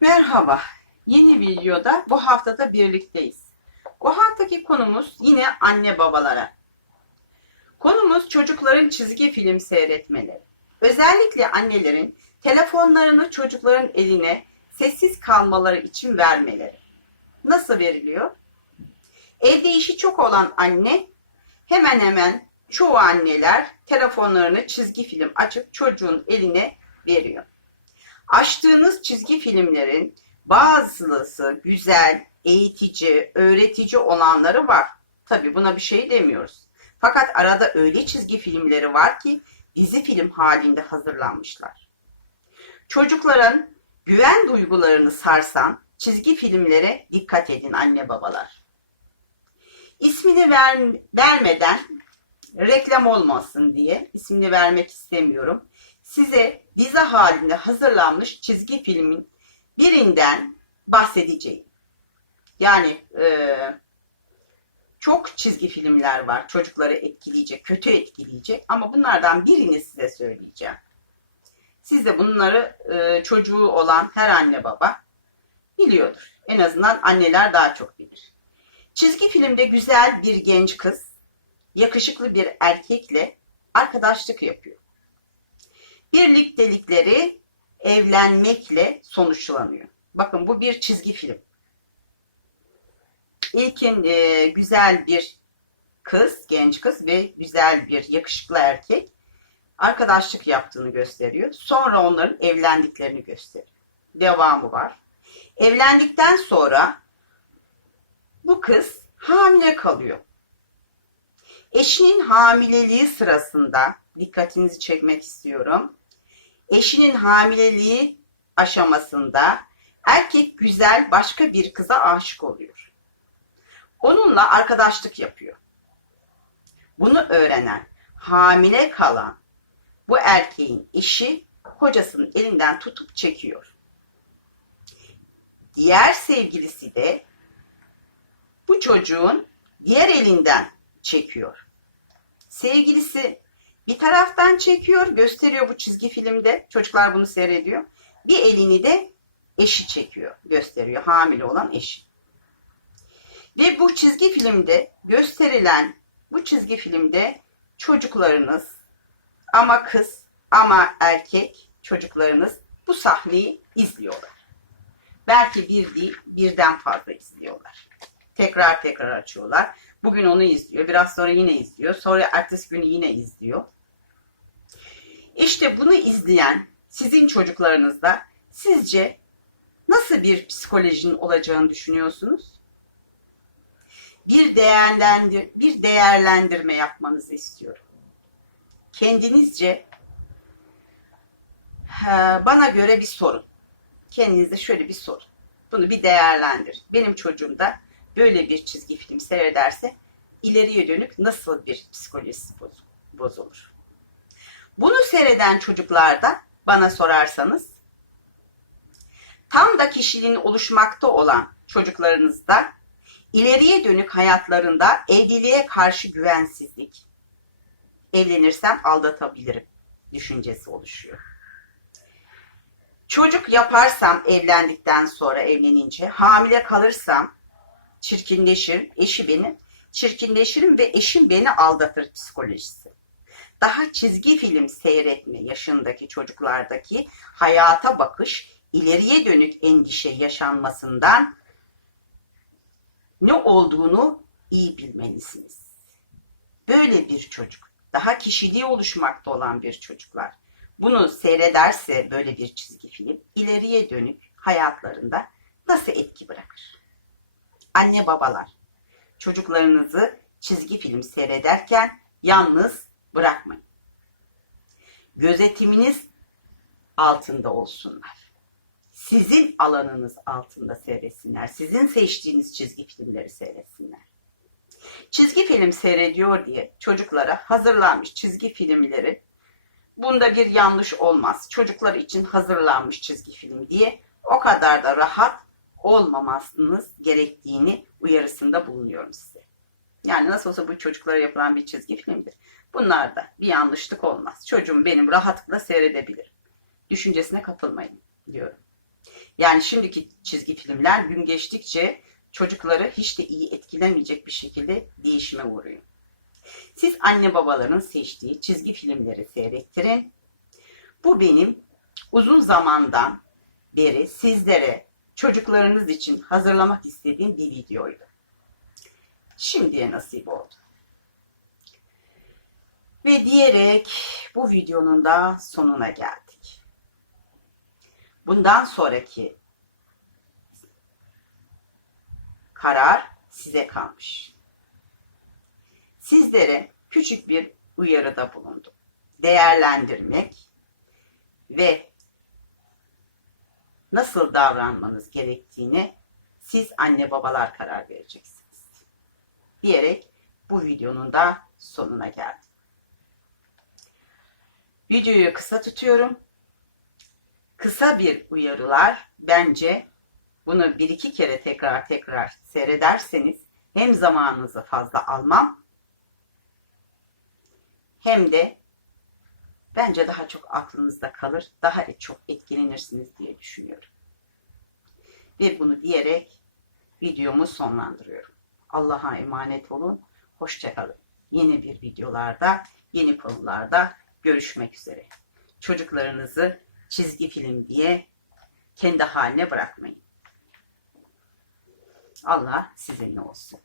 Merhaba. Yeni videoda bu haftada birlikteyiz. Bu haftaki konumuz yine anne babalara. Konumuz çocukların çizgi film seyretmeleri. Özellikle annelerin telefonlarını çocukların eline sessiz kalmaları için vermeleri. Nasıl veriliyor? Evde işi çok olan anne hemen hemen çoğu anneler telefonlarını çizgi film açıp çocuğun eline veriyor. Açtığınız çizgi filmlerin bazısı güzel, eğitici, öğretici olanları var. Tabi buna bir şey demiyoruz. Fakat arada öyle çizgi filmleri var ki dizi film halinde hazırlanmışlar. Çocukların güven duygularını sarsan çizgi filmlere dikkat edin anne babalar. İsmini ver, vermeden reklam olmasın diye ismini vermek istemiyorum. Size dizi halinde hazırlanmış çizgi filmin birinden bahsedeceğim. Yani e, çok çizgi filmler var çocukları etkileyecek, kötü etkileyecek ama bunlardan birini size söyleyeceğim. Siz de bunları e, çocuğu olan her anne baba biliyordur. En azından anneler daha çok bilir. Çizgi filmde güzel bir genç kız, yakışıklı bir erkekle arkadaşlık yapıyor. Birliktelikleri evlenmekle sonuçlanıyor. Bakın bu bir çizgi film. İlkin e, güzel bir kız, genç kız ve güzel bir yakışıklı erkek arkadaşlık yaptığını gösteriyor. Sonra onların evlendiklerini gösteriyor. Devamı var. Evlendikten sonra bu kız hamile kalıyor. Eşinin hamileliği sırasında dikkatinizi çekmek istiyorum. Eşinin hamileliği aşamasında erkek güzel başka bir kıza aşık oluyor. Onunla arkadaşlık yapıyor. Bunu öğrenen, hamile kalan bu erkeğin eşi kocasının elinden tutup çekiyor. Diğer sevgilisi de bu çocuğun diğer elinden çekiyor. Sevgilisi bir taraftan çekiyor, gösteriyor bu çizgi filmde. Çocuklar bunu seyrediyor. Bir elini de eşi çekiyor, gösteriyor. Hamile olan eşi. Ve bu çizgi filmde gösterilen bu çizgi filmde çocuklarınız ama kız ama erkek çocuklarınız bu sahneyi izliyorlar. Belki bir değil birden fazla izliyorlar. Tekrar tekrar açıyorlar. Bugün onu izliyor. Biraz sonra yine izliyor. Sonra ertesi günü yine izliyor. İşte bunu izleyen sizin çocuklarınızda sizce nasıl bir psikolojinin olacağını düşünüyorsunuz? Bir değerlendir bir değerlendirme yapmanızı istiyorum. Kendinizce bana göre bir sorun. Kendinize şöyle bir sorun. Bunu bir değerlendir. Benim çocuğum da böyle bir çizgi film seyrederse ileriye dönük nasıl bir psikolojisi bozulur? Bunu seyreden çocuklarda bana sorarsanız tam da kişiliğin oluşmakta olan çocuklarınızda ileriye dönük hayatlarında evliliğe karşı güvensizlik, evlenirsem aldatabilirim düşüncesi oluşuyor. Çocuk yaparsam evlendikten sonra evlenince hamile kalırsam çirkinleşir, eşi beni çirkinleşirim ve eşim beni aldatır psikolojisi. Daha çizgi film seyretme yaşındaki çocuklardaki hayata bakış ileriye dönük endişe yaşanmasından ne olduğunu iyi bilmelisiniz. Böyle bir çocuk, daha kişiliği oluşmakta olan bir çocuklar bunu seyrederse böyle bir çizgi film ileriye dönük hayatlarında nasıl etki bırakır? Anne babalar, çocuklarınızı çizgi film seyrederken yalnız bırakmayın. Gözetiminiz altında olsunlar. Sizin alanınız altında seyretsinler. Sizin seçtiğiniz çizgi filmleri seyretsinler. Çizgi film seyrediyor diye çocuklara hazırlanmış çizgi filmleri bunda bir yanlış olmaz. Çocuklar için hazırlanmış çizgi film diye o kadar da rahat olmamasınız gerektiğini uyarısında bulunuyorum size. Yani nasıl olsa bu çocuklara yapılan bir çizgi filmdir. Bunlarda bir yanlışlık olmaz. Çocuğum benim rahatlıkla seyredebilir. Düşüncesine kapılmayın diyorum. Yani şimdiki çizgi filmler gün geçtikçe çocukları hiç de iyi etkilemeyecek bir şekilde değişime uğruyor. Siz anne babaların seçtiği çizgi filmleri seyrettirin. Bu benim uzun zamandan beri sizlere çocuklarınız için hazırlamak istediğim bir videoydu. Şimdiye nasip oldu. Ve diyerek bu videonun da sonuna geldik. Bundan sonraki karar size kalmış. Sizlere küçük bir uyarıda bulundum. Değerlendirmek ve nasıl davranmanız gerektiğini siz anne babalar karar vereceksiniz. Diyerek bu videonun da sonuna geldim. Videoyu kısa tutuyorum. Kısa bir uyarılar bence bunu bir iki kere tekrar tekrar seyrederseniz hem zamanınızı fazla almam hem de bence daha çok aklınızda kalır, daha çok etkilenirsiniz diye düşünüyorum. Ve bunu diyerek videomu sonlandırıyorum. Allah'a emanet olun. Hoşçakalın. Yeni bir videolarda, yeni konularda görüşmek üzere. Çocuklarınızı çizgi film diye kendi haline bırakmayın. Allah sizinle olsun.